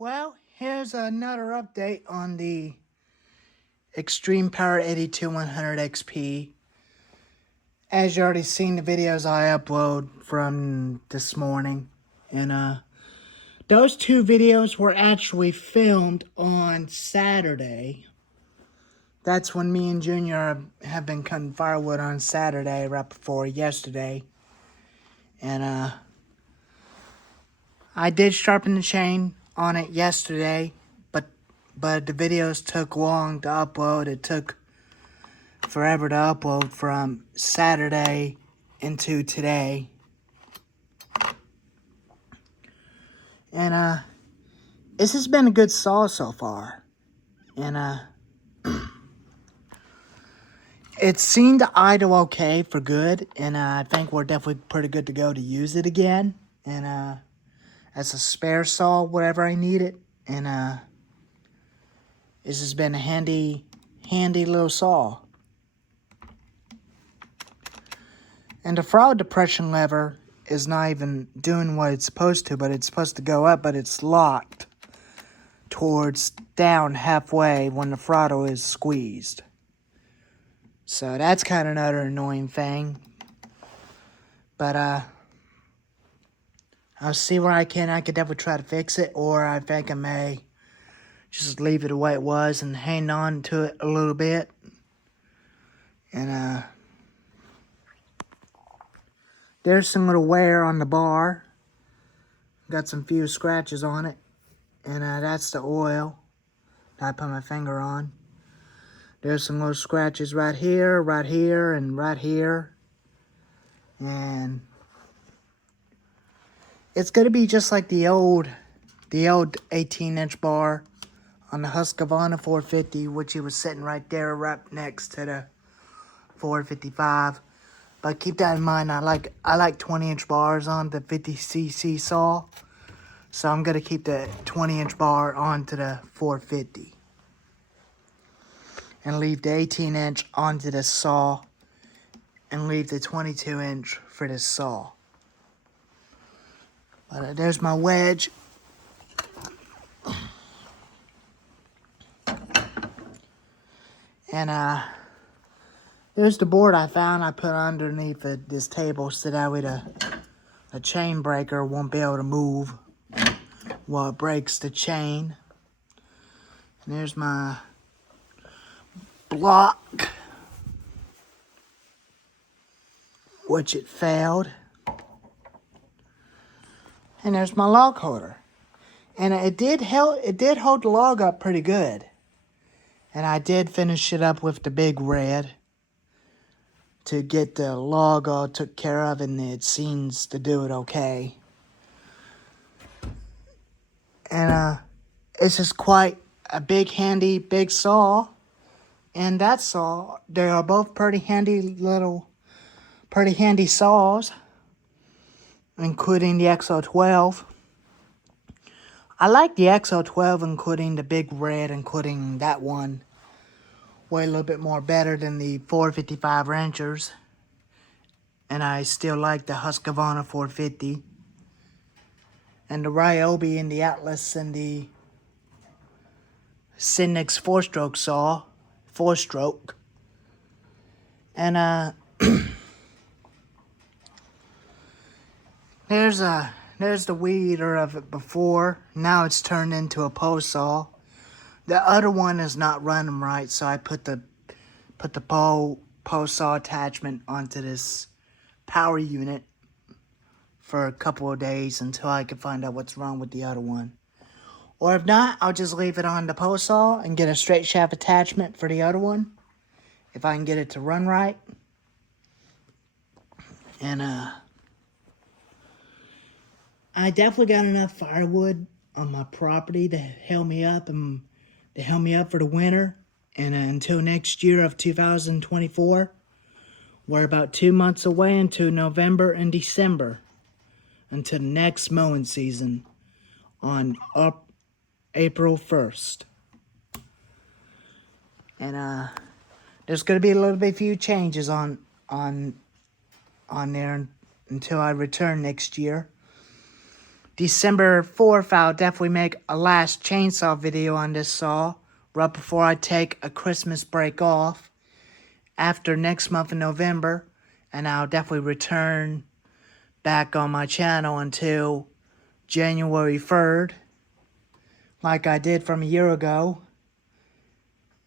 Well, here's another update on the Extreme Power 82100 XP. As you already seen the videos I upload from this morning, and those two videos were actually filmed on Saturday. That's when me and Junior have been cutting firewood on Saturday, right before yesterday. And I did sharpen the chain on it yesterday, but the videos took long to upload. It took forever to upload from Saturday into today. And this has been a good saw so far. And it seemed to idle okay for good, and I think we're definitely pretty good to go to use it again. And as a spare saw, whatever I need it. And this has been a handy little saw. And the throttle depression lever is not even doing what it's supposed to, but it's supposed to go up, but it's locked towards down halfway when the throttle is squeezed. So that's kind of another annoying thing. But I'll see where I can. I could definitely try to fix it, or I think I may just leave it the way it was and hang on to it a little bit. And there's some little wear on the bar. Got some few scratches on it. And that's the oil that I put my finger on. There's some little scratches right here, and right here. And it's going to be just like the old 18-inch bar on the Husqvarna 450, which it was sitting right there, right next to the 455. But keep that in mind, I like 20-inch bars on the 50cc saw. So I'm going to keep the 20-inch bar onto the 450. And leave the 18-inch onto the saw. And leave the 22-inch for this saw. But there's my wedge. And there's the board I found. I put underneath this table so that way the chain breaker won't be able to move while it breaks the chain. And there's my block, which it failed. And there's my log holder. And it did hold the log up pretty good. And I did finish it up with the big red to get the log all took care of, and it seems to do it okay. And it's just quite a big saw. And that saw, they are both pretty handy saws, including the XO12. I like the XO12, including the big red, including that one, way a little bit more better than the 455 wrenchers. And I still like the Husqvarna 450. And the Ryobi and the Atlas and the Synix 4-stroke saw. 4-stroke. And there's the weeder of it before. Now it's turned into a post saw. The other one is not running right, so I put the post saw attachment onto this power unit for a couple of days until I can find out what's wrong with the other one. Or if not, I'll just leave it on the post saw and get a straight shaft attachment for the other one, if I can get it to run right. And I definitely got enough firewood on my property to help me up for the winter. And until next year of 2024, we're about 2 months away into November and December until the next mowing season on April 1st. And there's going to be a little bit few changes on there until I return next year. December 4th, I'll definitely make a last chainsaw video on this saw right before I take a Christmas break off after next month in November, and I'll definitely return back on my channel until January 3rd, like I did from a year ago.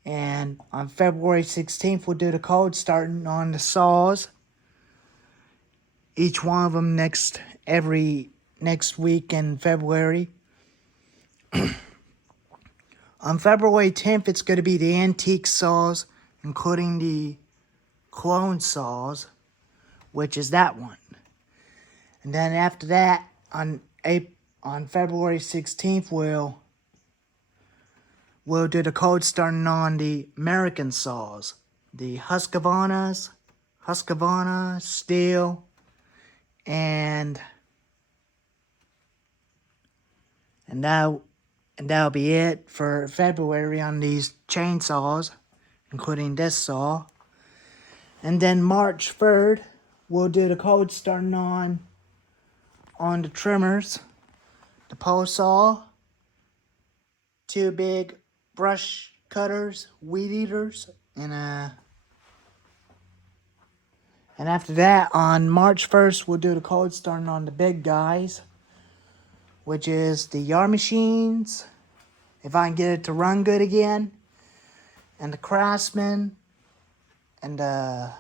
And on February 16th, we'll do the code starting on the saws. Each one of them next week in February. On February 10th, it's going to be the antique saws, including the clone saws, which is that one. And then after that, on February 16th, we'll do the code starting on the American saws, the Husqvarna, Steel, and that'll be it for February on these chainsaws, including this saw. And then March 3rd, we'll do the code starting on the trimmers, the pole saw, 2 big brush cutters, weed eaters, and after that, on March 1st, we'll do the code starting on the big guys, which is the yard machines, if I can get it to run good again, and the Craftsman, and the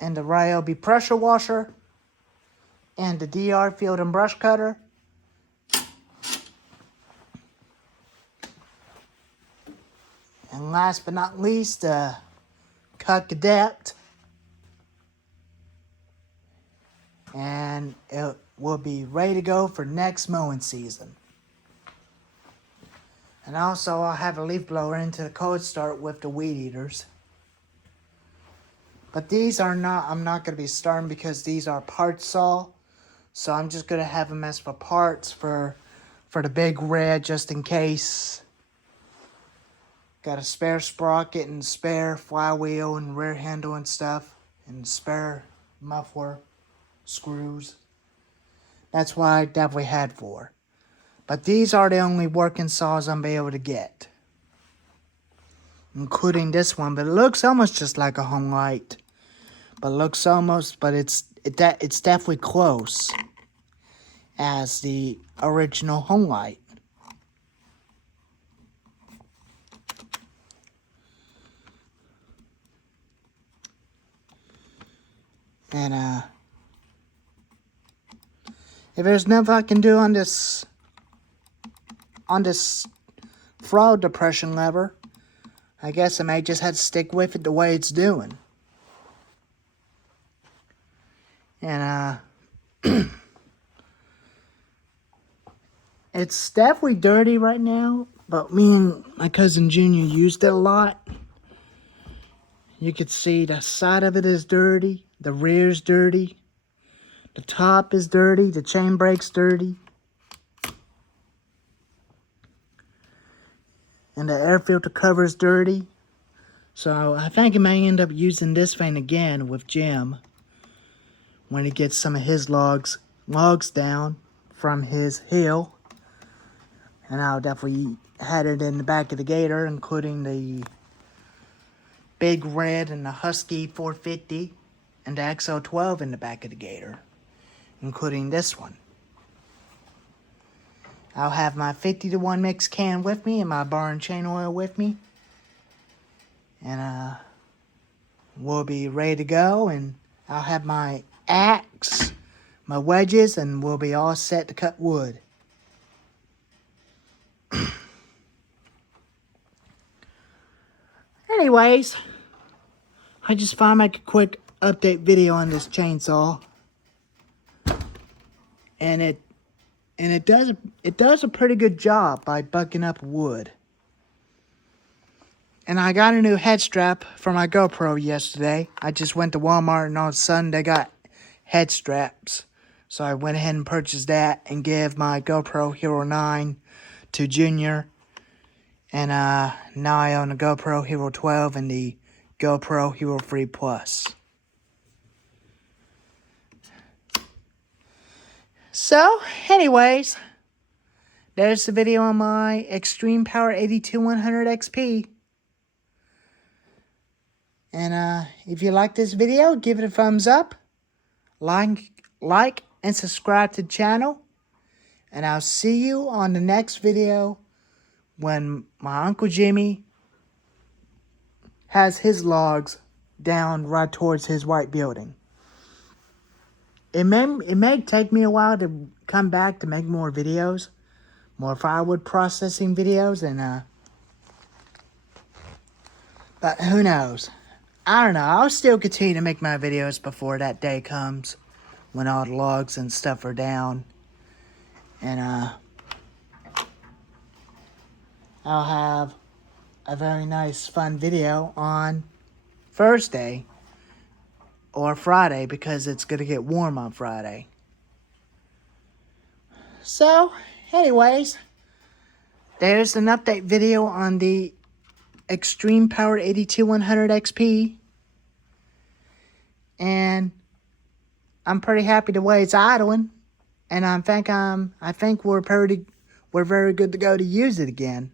Ryobi pressure washer, and the DR field and brush cutter. And last but not least, the Cut Cadet. And it will be ready to go for next mowing season. And also, I'll have a leaf blower into the cold start with the weed eaters. But these are not, I'm not going to be starting because these are part saw. So I'm just going to have them as for parts for the big red, just in case. Got a spare sprocket and spare flywheel and rear handle and stuff. And spare muffler screws. That's what I definitely had for. But these are the only working saws I'm able to get. Including this one. But it looks almost just like a home light. But it's definitely close as the original home light. And if there's nothing I can do on this fraud depression lever, I guess I may just have to stick with it the way it's doing. And it's definitely dirty right now, but me and my cousin Junior used it a lot. You could see the side of it is dirty, the rear's dirty, the top is dirty, the chain brake's dirty, and the air filter cover's dirty. So I think I may end up using this thing again with Jim when he gets some of his logs down from his hill. And I'll definitely had it in the back of the Gator, including the Big Red and the Husky 450 and the XL12 in the back of the Gator, including this one. I'll have my 50-to-1 mix can with me and my bar and chain oil with me. And we'll be ready to go, and I'll have my axe, my wedges, and we'll be all set to cut wood. Anyways, I just thought I'd make a quick update video on this chainsaw. And it does a pretty good job by bucking up wood. And I got a new head strap for my GoPro yesterday. I just went to Walmart and all of a sudden they got head straps. So I went ahead and purchased that and gave my GoPro Hero 9 to Junior. And now I own a GoPro Hero 12 and the GoPro Hero 3 Plus. So, anyways, there's the video on my Extreme Power 82100 XP. And if you like this video, give it a thumbs up, like, and subscribe to the channel. And I'll see you on the next video when my Uncle Jimmy has his logs down right towards his white building. It may take me a while to come back to make more videos, more firewood processing videos, and but who knows? I don't know. I'll still continue to make my videos before that day comes when all the logs and stuff are down. And I'll have a very nice, fun video on Thursday or Friday because it's going to get warm on Friday. So, anyways, there's an update video on the Extreme Power 82100 XP. And I'm pretty happy the way it's idling. And I think we're very good to go to use it again.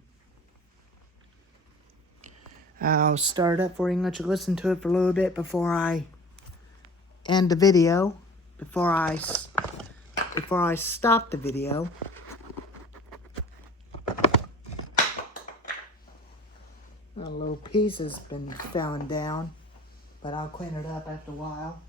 I'll start up for you and let you listen to it for a little bit before I end the video. Before I stop the video. A little piece has been falling down, but I'll clean it up after a while.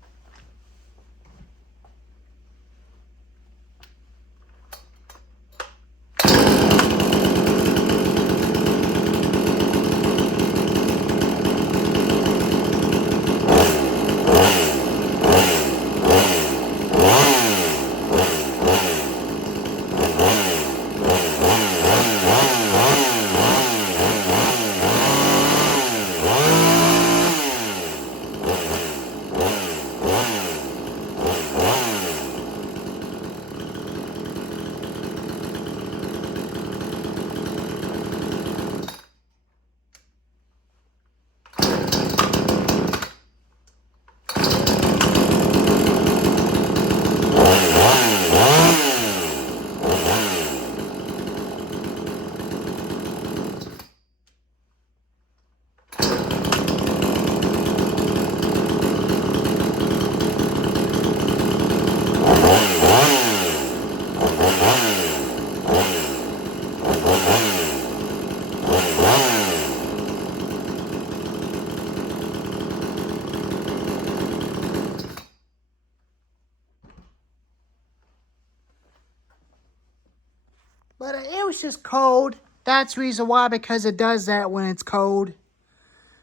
But it was just cold. That's the reason why, because it does that when it's cold.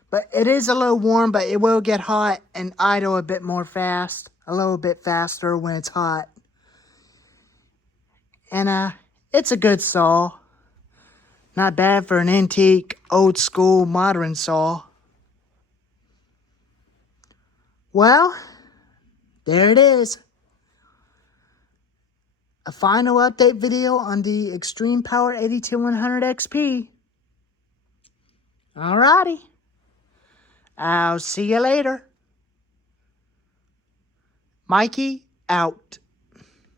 But it is a little warm, but it will get hot and idle a bit more fast. A little bit faster when it's hot. And it's a good saw. Not bad for an antique, old school, modern saw. Well, there it is. A final update video on the Extreme Power 82100 XP. Alrighty. I'll see you later. Mikey out.